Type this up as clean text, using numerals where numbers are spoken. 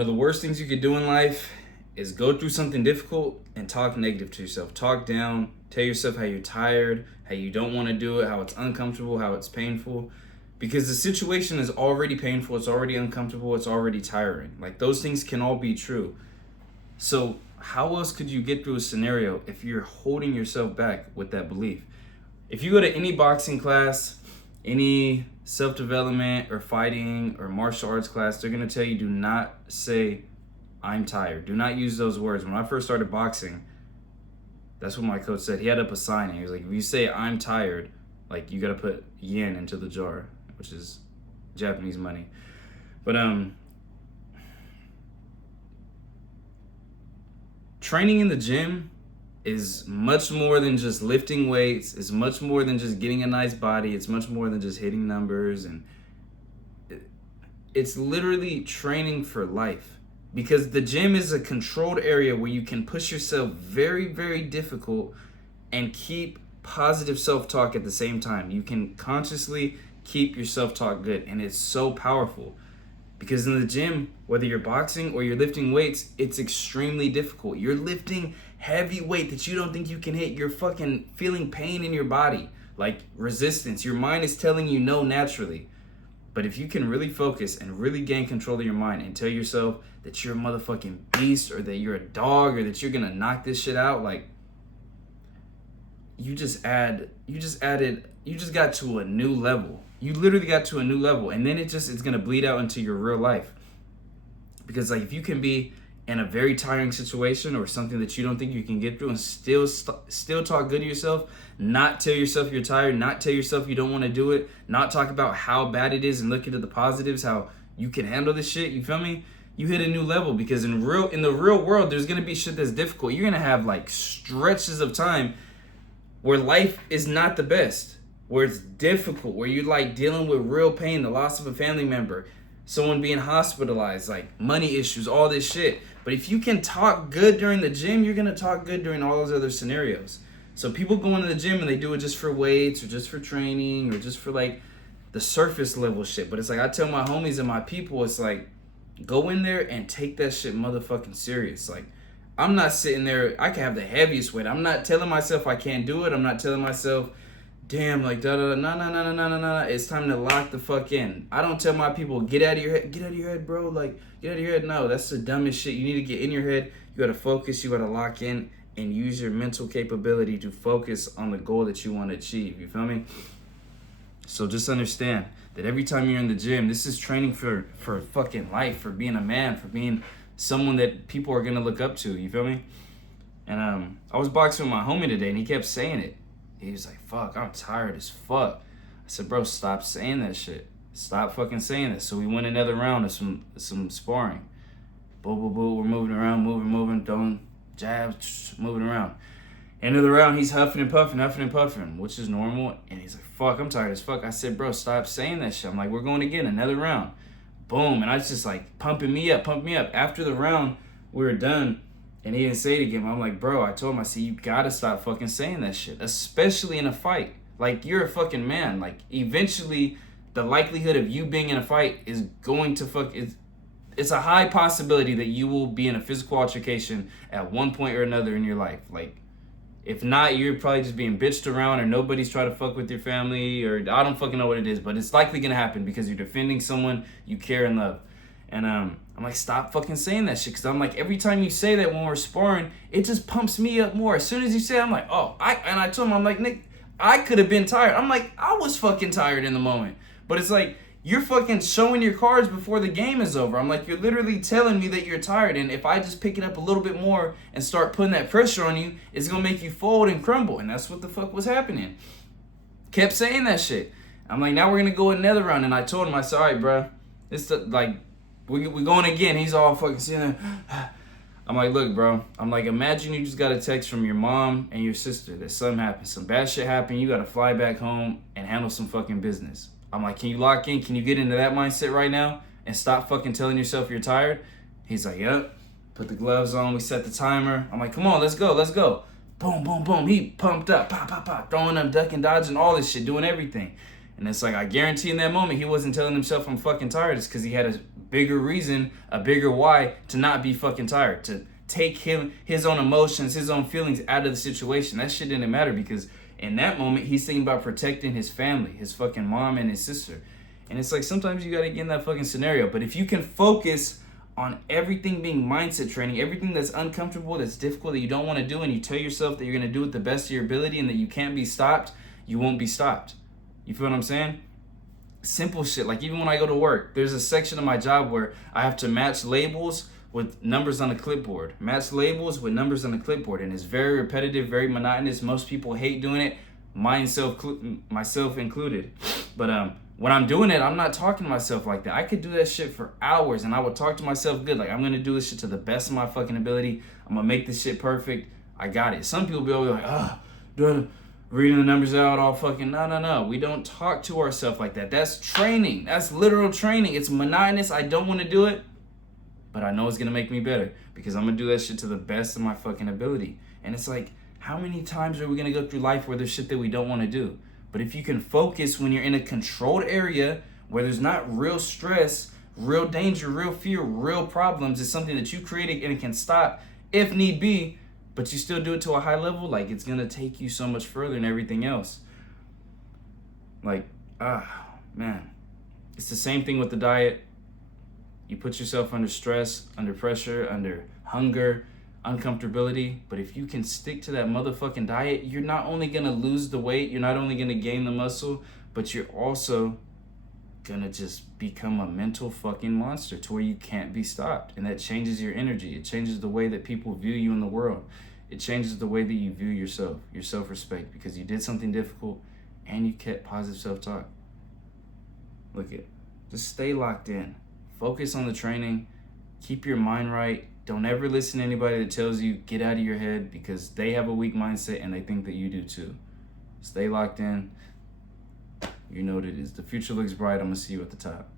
One of the worst things you could do in life is go through something difficult and talk negative to yourself. Talk down, tell yourself how you're tired, how you don't want to do it, how it's uncomfortable, how it's painful. Because the situation is already painful, it's already uncomfortable, it's already tiring. Like, those things can all be true. So how else could you get through a scenario if you're holding yourself back with that belief? If you go to any boxing class, any self-development or fighting or martial arts class, they're going to tell you, do not say, I'm tired. Do not use those words. When I first started boxing, that's what my coach said. He had up a sign. He was like, if you say I'm tired, like, you got to put yen into the jar, which is Japanese money. But training in the gym is much more than just lifting weights. It's much more than just getting a nice body. It's much more than just hitting numbers. And it's literally training for life. Because the gym is a controlled area where you can push yourself very, very difficult and keep positive self-talk at the same time. You can consciously keep your self-talk good. And it's so powerful. Because in the gym, whether you're boxing or you're lifting weights, it's extremely difficult. You're lifting heavy weight that you don't think you can hit. You're fucking feeling pain in your body, like resistance. Your mind is telling you no naturally. But if you can really focus and really gain control of your mind and tell yourself that you're a motherfucking beast, or that you're a dog, or that you're gonna knock this shit out, like, you just got to a new level. You literally got to a new level, and then it's gonna bleed out into your real life. Because, like, if you can be in a very tiring situation or something that you don't think you can get through and still talk good to yourself, not tell yourself you're tired, not tell yourself you don't want to do it, not talk about how bad it is and look into the positives, how you can handle this shit, you feel me? You hit a new level. Because in the real world, there's gonna be shit that's difficult. You're gonna have, like, stretches of time where life is not the best, where it's difficult, where you're, like, dealing with real pain, the loss of a family member, someone being hospitalized, like money issues, all this shit. But if you can talk good during the gym, you're gonna talk good during all those other scenarios. So people go into the gym and they do it just for weights or just for training or just for, like, the surface level shit. But it's like, I tell my homies and my people, it's like, go in there and take that shit motherfucking serious. Like, I'm not sitting there, I can have the heaviest weight. I'm not telling myself I can't do it. I'm not telling myself, damn, like, no. It's time to lock the fuck in. I don't tell my people, get out of your head, bro. Like, get out of your head. No, that's the dumbest shit. You need to get in your head. You gotta focus. You gotta lock in and use your mental capability to focus on the goal that you want to achieve. You feel me? So just understand that every time you're in the gym, this is training for fucking life, for being a man, for being someone that people are gonna look up to. You feel me? And I was boxing with my homie today, and he kept saying it. He was like, fuck, I'm tired as fuck. I said, bro, stop saying that shit. Stop fucking saying that. So we went another round of some sparring. Boo, we're moving around, moving, throwing jabs, moving around. End of the round, he's huffing and puffing, which is normal. And he's like, fuck, I'm tired as fuck. I said, bro, stop saying that shit. I'm like, we're going again, another round. Boom. And I was just like, pumping me up. After the round, we were done. And he didn't say it again. I'm like, bro, I told him, I said, you gotta stop fucking saying that shit, especially in a fight. Like, you're a fucking man. Like, eventually, the likelihood of you being in a fight is going to it's a high possibility that you will be in a physical altercation at one point or another in your life. Like, if not, you're probably just being bitched around, or nobody's trying to fuck with your family, or I don't fucking know what it is, but it's likely gonna happen because you're defending someone you care and love. And I'm like, stop fucking saying that shit. Because I'm like, every time you say that when we're sparring, it just pumps me up more. As soon as you say it, I'm like, oh, I told him, I'm like, Nick, I could have been tired. I'm like, I was fucking tired in the moment. But it's like, you're fucking showing your cards before the game is over. I'm like, you're literally telling me that you're tired. And if I just pick it up a little bit more and start putting that pressure on you, it's going to make you fold and crumble. And that's what the fuck was happening. Kept saying that shit. I'm like, now we're going to go another round. And I told him, I said, all right, bro. It's like, we going again. He's all fucking sitting there. I'm like, look, bro. I'm like, imagine you just got a text from your mom and your sister that something happened. Some bad shit happened. You got to fly back home and handle some fucking business. I'm like, can you lock in? Can you get into that mindset right now and stop fucking telling yourself you're tired? He's like, yep. Put the gloves on. We set the timer. I'm like, come on, let's go. Boom. He pumped up. Pop. Throwing up, ducking, dodging, all this shit, doing everything. And it's like, I guarantee in that moment, he wasn't telling himself I'm fucking tired. It's because he had a bigger reason, a bigger why to not be fucking tired, to take his own emotions, his own feelings out of the situation. That shit didn't matter because in that moment he's thinking about protecting his family, his fucking mom and his sister. And it's like sometimes you gotta get in that fucking scenario. But if you can focus on everything being mindset training, everything that's uncomfortable, that's difficult, that you don't want to do, and you tell yourself that you're gonna do it the best of your ability and that you can't be stopped, you won't be stopped. You feel what I'm saying? Simple shit. Like even when I go to work, there's a section of my job where I have to match labels with numbers on a clipboard. Match labels with numbers on a clipboard. And it's very repetitive, very monotonous. Most people hate doing it, myself included. But when I'm doing it, I'm not talking to myself like that. I could do that shit for hours and I would talk to myself good. Like, I'm going to do this shit to the best of my fucking ability. I'm going to make this shit perfect. I got it. Some people be always like, reading the numbers out all fucking, no. We don't talk to ourselves like that. That's training. That's literal training. It's monotonous. I don't want to do it, but I know it's going to make me better because I'm going to do that shit to the best of my fucking ability. And it's like, how many times are we going to go through life where there's shit that we don't want to do? But if you can focus when you're in a controlled area where there's not real stress, real danger, real fear, real problems, it's something that you created and it can stop if need be, but you still do it to a high level, like it's gonna take you so much further than everything else. Like, man. It's the same thing with the diet. You put yourself under stress, under pressure, under hunger, uncomfortability, but if you can stick to that motherfucking diet, you're not only gonna lose the weight, you're not only gonna gain the muscle, but you're also gonna just become a mental fucking monster to where you can't be stopped. And that changes your energy. It changes the way that people view you in the world. It changes the way that you view yourself, your self-respect, because you did something difficult and you kept positive self-talk. Look it, just stay locked in. Focus on the training. Keep your mind right. Don't ever listen to anybody that tells you get out of your head because they have a weak mindset and they think that you do too. Stay locked in. You know what it is. The future looks bright. I'm going to see you at the top.